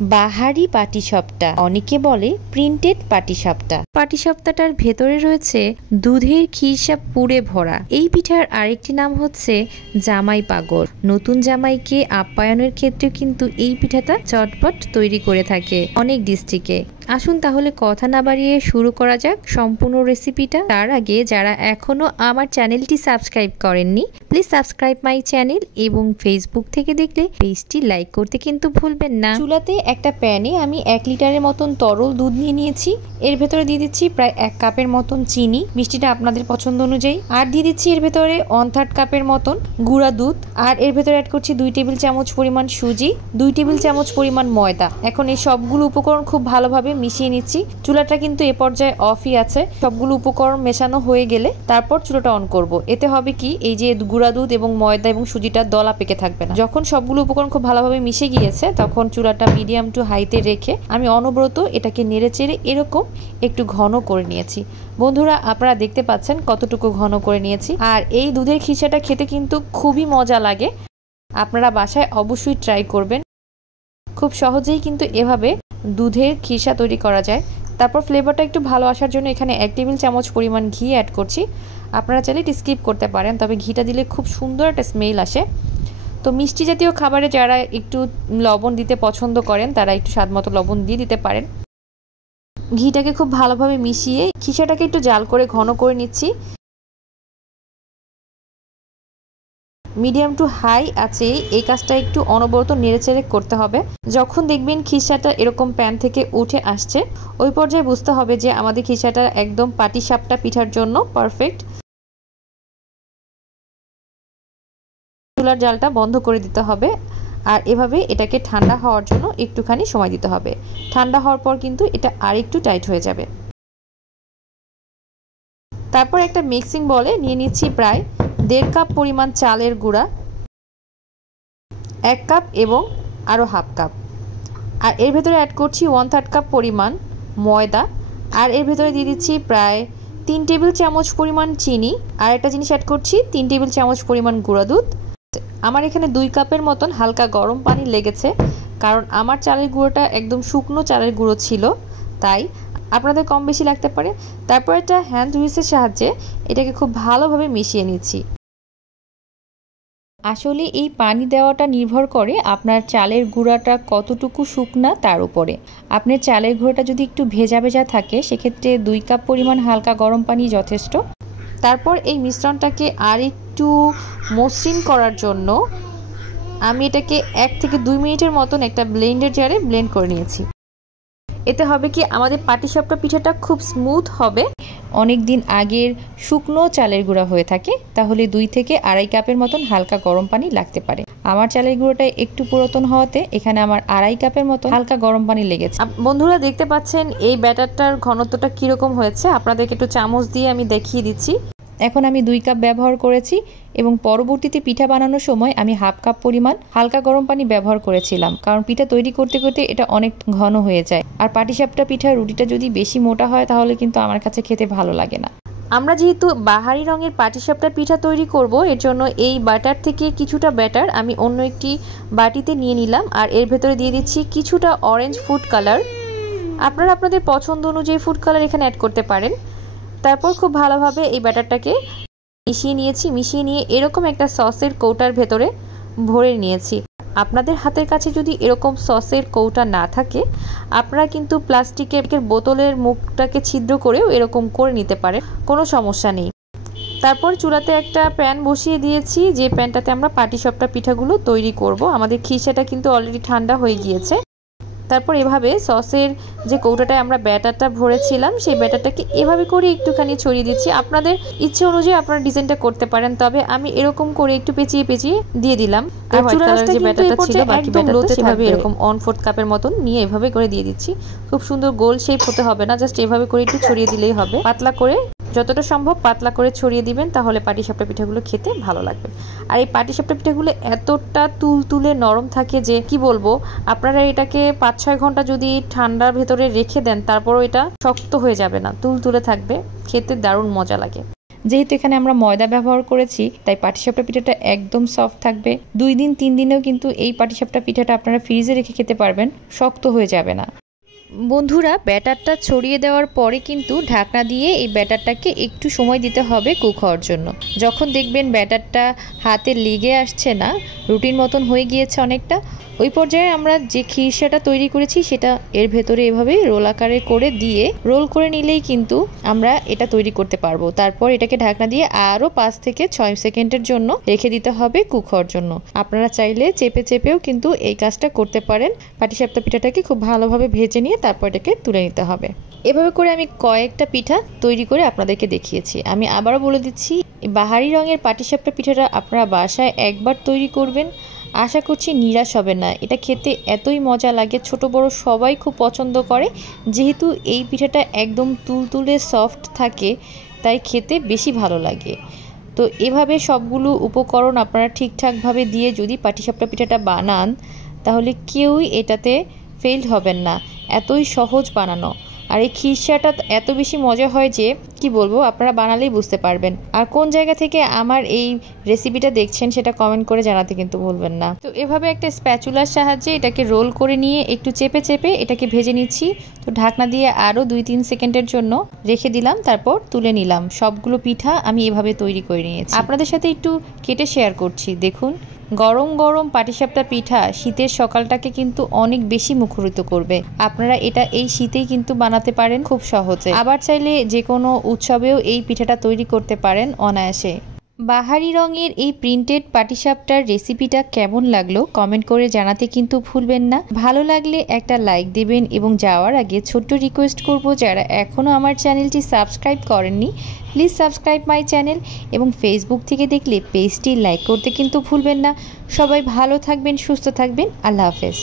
বাহারি পাটিসাপটা, অনেকে বলে প্রিন্টেড পাটিসাপটা। পাটিসাপটাটার ভেতরে রয়েছে দুধের খিরসা পুরে ভরা। এই পিঠার আরেকটি নাম হচ্ছে জামাই পাগল। নতুন জামাইকে আপ্যায়নের ক্ষেত্রে কিন্তু এই পিঠাটা চটপট তৈরি করে থাকে অনেক ডিস্ট্রিক্টে। আসুন তাহলে কথা না বাড়িয়ে শুরু করা যাক সম্পূর্ণ রেসিপিটা। তার আগে যারা এখনো আমার চ্যানেলটি সাবস্ক্রাইব করেননি, প্লিজ সাবস্ক্রাইব মাই চ্যানেল এবং ফেসবুক থেকে দেখলে পেজটি লাইক করতে কিন্তু ভুলবেন না। চুলাতে একটা প্যানে আমি 1 লিটারের মতন তরল দুধ নিয়ে নিয়েছি। এর ভেতরে দিয়ে দিচ্ছি প্রায় 1 কাপের মতন চিনি, মিষ্টিটা আপনাদের পছন্দ অনুযায়ী। আর দিয়ে দিচ্ছি এর ভেতরে 1/3 কাপের মতন গুঁড়া দুধ। আর এর ভেতরে অ্যাড করছি 2 টেবিল চামচ পরিমাণ সুজি, 2 টেবিল চামচ পরিমাণ ময়দা। এখন এই সবগুলো উপকরণ খুব ভালোভাবে মিশিয়ে নিচ্ছি। চুলাটা কিন্তু এ পর্যায়ে অফই আছে। সবগুলো উপকরণ মেশানো হয়ে গেলে তারপর চুলাটা অন করব। এতে হবে কি, এই যে গুঁড়া দুধ এবং ময়দা এবং সুজিটা দলা পেকে থাকবে না। যখন সবগুলো উপকরণ খুব ভালোভাবে মিশে গিয়েছে তখন চুলাটা মিডিয়াম টু হাইতে রেখে আমি অনবরত এটাকে নেড়েচেড়ে এরকম একটু ঘন করে নিয়েছি। বন্ধুরা, আপনারা দেখতে পাচ্ছেন কতটুকু ঘন করে নিয়েছি। আর এই দুধের খিরসাটা খেতে কিন্তু খুবই মজা লাগে। আপনারা বাসায় অবশ্যই ট্রাই করবেন। খুব সহজেই কিন্তু এভাবে দুধের খিরসা তৈরি করা যায়। তারপর ফ্লেভারটা একটু ভালো আসার জন্য এখানে 1 টেবিল চামচ পরিমাণ ঘি অ্যাড করছি। আপনারা চাইলে এটি স্কিপ করতে পারেন, তবে ঘিটা দিলে খুব সুন্দর একটা স্মেল আসে। তো মিষ্টি জাতীয় খাবারে যারা একটু লবণ দিতে পছন্দ করেন তারা একটু স্বাদমতো লবণ দিয়ে দিতে পারেন। ঘিটাকে খুব ভালোভাবে মিশিয়ে খিরসাটাকে একটু জাল করে ঘন করে নিচ্ছি। মিডিয়াম টু হাই আছে এই কাজটা একটু অনবরত নেড়েচেড়ে করতে হবে। যখন দেখবেন খিরসাটা এরকম প্যান থেকে উঠে আসছে, ওই পর্যায়ে বুঝতে হবে যে আমাদের খিরসাটা একদম পাটিসাপটা পিঠার জন্য পারফেক্ট। চুলার জালটা বন্ধ করে দিতে হবে আর এভাবে এটাকে ঠান্ডা হওয়ার জন্য একটুখানি সময় দিতে হবে। ঠান্ডা হওয়ার পর কিন্তু এটা আর একটু টাইট হয়ে যাবে। তারপর একটা মিক্সিং বলে নিয়ে নিচ্ছি প্রায় 1.5 কাপ পরিমাণ চালের গুঁড়া, 1 কাপ এবং আরও হাফ কাপ। আর এর ভেতরে অ্যাড করছি 1/3 কাপ পরিমাণ ময়দা। আর এর ভেতরে দিয়ে দিচ্ছি প্রায় 3 টেবিল চামচ পরিমাণ চিনি। আর একটা জিনিস অ্যাড করছি 3 টেবিল চামচ পরিমাণ গুঁড়া দুধ। আমার এখানে 2 কাপের মতন হালকা গরম পানি লেগেছে, কারণ আমার চালের গুঁড়োটা একদম শুকনো চালের গুঁড়ো ছিল, তাই আপনাদের কম বেশি লাগতে পারে। তারপর একটা হ্যান্ড হুইসের সাহায্যে এটাকে খুব ভালোভাবে মিশিয়ে নিচ্ছি। আসলে এই পানি দেওয়াটা নির্ভর করে আপনার চালের গুঁড়াটা কতটুকু শুকনা তার উপরে। আপনার চালের গুঁড়োটা যদি একটু ভেজা ভেজা থাকে সেক্ষেত্রে 2 কাপ পরিমাণ হালকা গরম পানি যথেষ্ট। তারপর এই মিশ্রণটাকে আর একটু মসৃণ করার জন্য আমি এটাকে 1 থেকে 2 মিনিটের মতন একটা ব্লেন্ডার জারে ব্লেন্ড করে নিয়েছি। এতে হবে কি, আমাদের পাটিসাপটা পিঠাটা খুব স্মুথ হবে। অনেক দিন আগের শুকনো চালের গুঁড়া হয়ে থাকে তাহলে 2 থেকে 2.5 কাপের মতন হালকা গরম পানি লাগতে পারে। আমার চালের গুঁড়োটা একটু পুরাতন হওয়াতে এখানে আমার 2.5 কাপের মতো হালকা গরম পানি লেগেছে। বন্ধুরা দেখতে পাচ্ছেন এই ব্যাটারটার ঘনত্বটা কিরকম হয়েছে, আপনাদেরকে একটু চামচ দিয়ে আমি দেখিয়ে দিচ্ছি। এখন আমি 2 কাপ ব্যবহার করেছি এবং পরবর্তীতে পিঠা বানানোর সময় আমি হাফ কাপ পরিমাণ হালকা গরম পানি ব্যবহার করেছিলাম, কারণ পিঠা তৈরি করতে করতে এটা অনেক ঘন হয়ে যায়। আর পাটিসাপটা পিঠার রুটিটা যদি বেশি মোটা হয় তাহলে কিন্তু আমার কাছে খেতে ভালো লাগে না। আমরা যেহেতু বাহারি রঙের পাটিসাপটা পিঠা তৈরি করব, এর জন্য এই ব্যাটার থেকে কিছুটা ব্যাটার আমি অন্য একটি বাটিতে নিয়ে নিলাম। আর এর ভেতরে দিয়ে দিচ্ছি কিছুটা অরেঞ্জ ফুড কালার। আপনারা আপনাদের পছন্দ অনুযায়ী ফুড কালার এখানে অ্যাড করতে পারেন। তারপর খুব ভালোভাবে এই ব্যাটারটাকে মিশিয়ে নিয়েছি। মিশিয়ে নিয়ে এরকম একটা সসের কৌটার ভেতরে ভরে নিয়েছি। আপনাদের হাতের কাছে যদি এরকম সসের কৌটা না থাকে, আপনারা কিন্তু প্লাস্টিকের বোতলের মুখটাকে ছিদ্র করেও এরকম করে নিতে পারেন, কোনো সমস্যা নেই। তারপর চুলাতে একটা প্যান বসিয়ে দিয়েছি, যে প্যানটাতে আমরা পাটিসাপটা পিঠাগুলো তৈরি করব। আমাদের খিরসাটা কিন্তু অলরেডি ঠান্ডা হয়ে গিয়েছে। তারপর এভাবে সসের যে কৌটাটায় আমরা ব্যাটারটা ভরেছিলাম সেই ব্যাটারটাকে এভাবে করে একটুখানি ছড়িয়ে দিচ্ছি। আপনাদের ইচ্ছে অনুযায়ী আপনারা ডিজাইনটা করতে পারেন, তবে আমি এরকম করে একটু পেঁচিয়ে পেঁচিয়ে দিয়ে দিলাম। আর চুলার যে ব্যাটারটা ছিল বাকি ব্যাটারটা সেভাবে এরকম 1/4 কাপের মতন নিয়ে এভাবে করে দিয়ে দিচ্ছি। খুব সুন্দর গোল শেপ হতে হবে না, জাস্ট এভাবে করে একটু ছড়িয়ে দিলেই হবে। পাতলা করে, যতটা সম্ভব পাতলা করে ছড়িয়ে দিবেন, তাহলে পাটিসাপটা পিঠাগুলো খেতে ভালো লাগবে। আর এই পাটিসাপটা পিঠাগুলো এতটা তুলতুলে নরম থাকে যে কি বলবো। আপনারা এটাকে 5-6 ঘন্টা যদি ঠান্ডার ভেতরে রেখে দেন তারপরও এটা শক্ত হয়ে যাবে না, তুলতুলে থাকবে, খেতে দারুণ মজা লাগে। যেহেতু এখানে আমরা ময়দা ব্যবহার করেছি তাই পাটিসাপটা পিঠাটা একদম সফট থাকবে। 2 দিন 3 দিনেও কিন্তু এই পাটিসাপটা পিঠাটা আপনারা ফ্রিজে রেখে খেতে পারবেন, শক্ত হয়ে যাবে না। বন্ধুরা, ব্যাটারটা ছড়িয়ে দেওয়ার পরে কিন্তু ঢাকনা দিয়ে এই ব্যাটারটাকে একটু সময় দিতে হবে কুক হওয়ার জন্য। যখন দেখবেন ব্যাটারটা হাতে লেগে আসছে না, রুটিন মতন হয়ে গিয়েছে অনেকটা, ওই পর্যায়ে আমরা যে খিরসাটা তৈরি করেছি সেটা এর ভেতরে এভাবে রোল আকারে করে দিয়ে রোল করে নিলেই কিন্তু আমরা এটা তৈরি করতে পারবো। তারপর এটাকে ঢাকনা দিয়ে আরও 5 থেকে 6 সেকেন্ডের জন্য রেখে দিতে হবে কুক হওয়ার জন্য। আপনারা চাইলে চেপে চেপেও কিন্তু এই কাজটা করতে পারেন। পাটিসাপটা পিঠাটাকে খুব ভালোভাবে ভেজে নিয়ে তারপর এটাকে তুলে নিতে হবে। এভাবে করে আমি কয়েকটা পিঠা তৈরি করে আপনাদেরকে দেখিয়েছি। আমি আবারও বলে দিচ্ছি, বাহারি রঙের পাটিসাপটা পিঠাটা আপনারা বাসায় একবার তৈরি করবেন, আশা করছি নিরাশ হবে না। এটা খেতে এতই মজা লাগে, ছোট বড় সবাই খুব পছন্দ করে। যেহেতু এই পিঠাটা একদম তুলতুলে সফট থাকে তাই খেতে বেশি ভালো লাগে। তো এভাবে সবগুলো উপকরণ আপনারা ঠিকঠাকভাবে দিয়ে যদি পাটিসাপটা পিঠাটা বানান তাহলে কেউই এটাতে ফেইল হবেন না, এতই সহজ বানানো। আর এই খিরসাটা এত বেশি মজা হয় যে কি বলবো, আপনারা বানালেই বুঝতে পারবেন। আর কোন জায়গা থেকে আমার এই রেসিপিটা দেখছেন সেটা কমেন্ট করে জানাতে কিন্তু ভুলবেন না। তো এভাবে একটা স্প্যাচুলার সাহায্যে এটাকে রোল করে নিয়ে একটু চেপে চেপে এটাকে ভেজে নিচ্ছি। তো ঢাকনা দিয়ে আরও 2-3 সেকেন্ডের জন্য রেখে দিলাম, তারপর তুলে নিলাম। সবগুলো পিঠা আমি এভাবে তৈরি করে নিয়েছি, আপনাদের সাথে একটু কেটে শেয়ার করছি। দেখুন, গরম গরম পাটিসাপটা পিঠা শীতের সকালটাকে কিন্তু অনেক বেশি মুখরিত করবে। আপনারা এটা এই শীতেই কিন্তু বানাতে পারেন খুব সহজে। আবার চাইলে যে কোনো উৎসবেও এই পিঠাটা তৈরি করতে পারেন অনায়াসে। বাহারি রঙের এই প্রিন্টেড পাটিসাপটার রেসিপিটা কেমন লাগলো কমেন্ট করে জানাতে কিন্তু ভুলবেন না। ভালো লাগলে একটা লাইক দেবেন এবং যাওয়ার আগে ছোট্ট রিকোয়েস্ট করব, যারা এখনও আমার চ্যানেলটি সাবস্ক্রাইব করেননি প্লিজ সাবস্ক্রাইব মাই চ্যানেল, এবং ফেসবুক থেকে দেখলে পেজটি লাইক করতে কিন্তু ভুলবেন না। সবাই ভালো থাকবেন, সুস্থ থাকবেন, আল্লাহ হাফেজ।